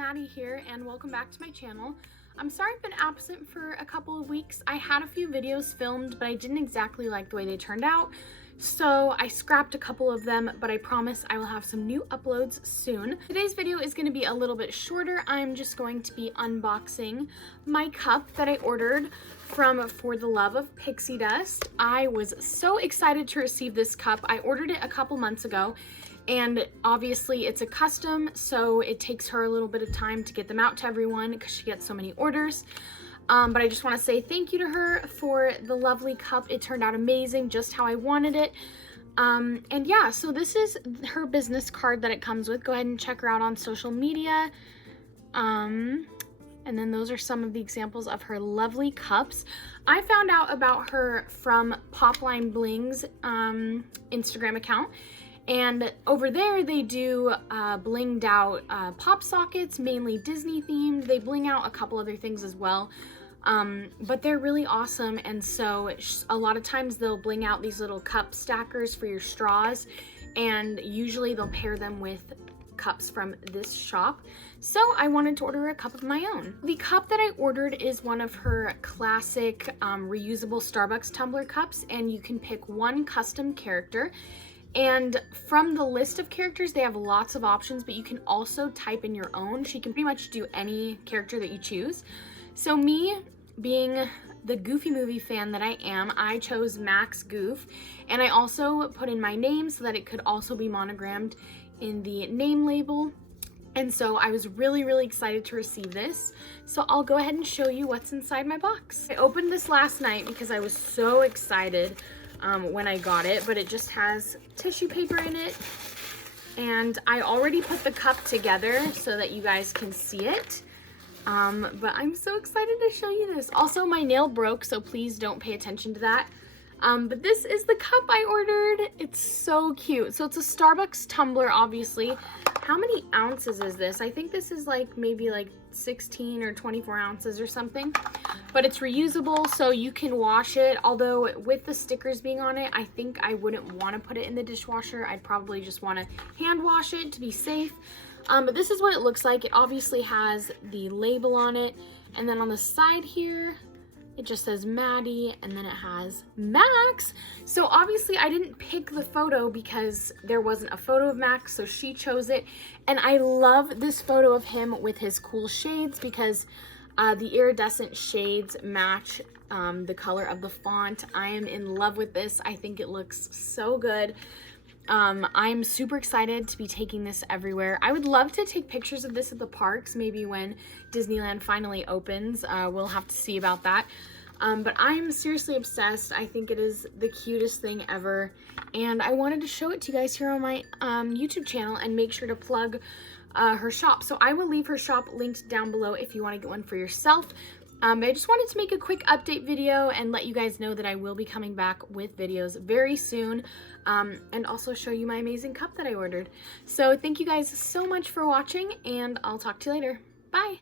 Maddie here, and welcome back to my channel. I'm sorry I've been absent for a couple of weeks. I had a few videos filmed, but I didn't exactly like the way they turned out, so I scrapped a couple of them, but I promise I will have some new uploads soon. Today's video is going to be a little bit shorter. I'm just going to be unboxing my cup that I ordered from For the Love of Pixie Dust. I was so excited to receive this cup. I ordered it a couple months ago, and obviously it's a custom, so it takes her a little bit of time to get them out to everyone because she gets so many orders. But I just want to say thank you to her for the lovely cup. It turned out amazing, just how I wanted it. And yeah, so this is her business card that it comes with. Go ahead and check her out on social media. And then those are some of the examples of her lovely cups. I found out about her from Popline Bling's Instagram account. And over there, they do blinged out pop sockets, mainly Disney themed. They bling out a couple other things as well, but they're really awesome. And so a lot of times they'll bling out these little cup stackers for your straws, and usually they'll pair them with cups from this shop. So I wanted to order a cup of my own. The cup that I ordered is one of her classic reusable Starbucks tumbler cups, and you can pick one custom character. And from the list of characters, they have lots of options, but you can also type in your own. She can pretty much do any character that you choose. So me, being the Goofy movie fan that I am, I chose Max Goof, and I also put in my name so that it could also be monogrammed in the name label. And so I was really excited to receive this. So I'll go ahead and show you what's inside my box. I opened this last night because I was so excited when I got it, but it just has tissue paper in it, and I already put the cup together so that you guys can see it, but I'm so excited to show you this. Also, my nail broke, so please don't pay attention to that. But this is the cup I ordered. It's so cute. So it's a Starbucks tumbler, obviously. How many ounces is this? I think this is like maybe like 16 or 24 ounces or something, but it's reusable, so you can wash it. Although with the stickers being on it, I think I wouldn't want to put it in the dishwasher. I'd probably just want to hand wash it to be safe. But this is what it looks like. It obviously has the label on it, and then on the side here, it just says Maddie, and then it has Max. So obviously I didn't pick the photo because there wasn't a photo of Max, so she chose it. And I love this photo of him with his cool shades because the iridescent shades match the color of the font. I am in love with this. I think it looks so good. I'm super excited to be taking this everywhere. I would love to take pictures of this at the parks, maybe when Disneyland finally opens. We'll have to see about that. But I'm seriously obsessed. I think it is the cutest thing ever, and I wanted to show it to you guys here on my YouTube channel and make sure to plug her shop. So I will leave her shop linked down below if you want to get one for yourself. I just wanted to make a quick update video and let you guys know that I will be coming back with videos very soon, and also show you my amazing cup that I ordered. So thank you guys so much for watching, and I'll talk to you later. Bye!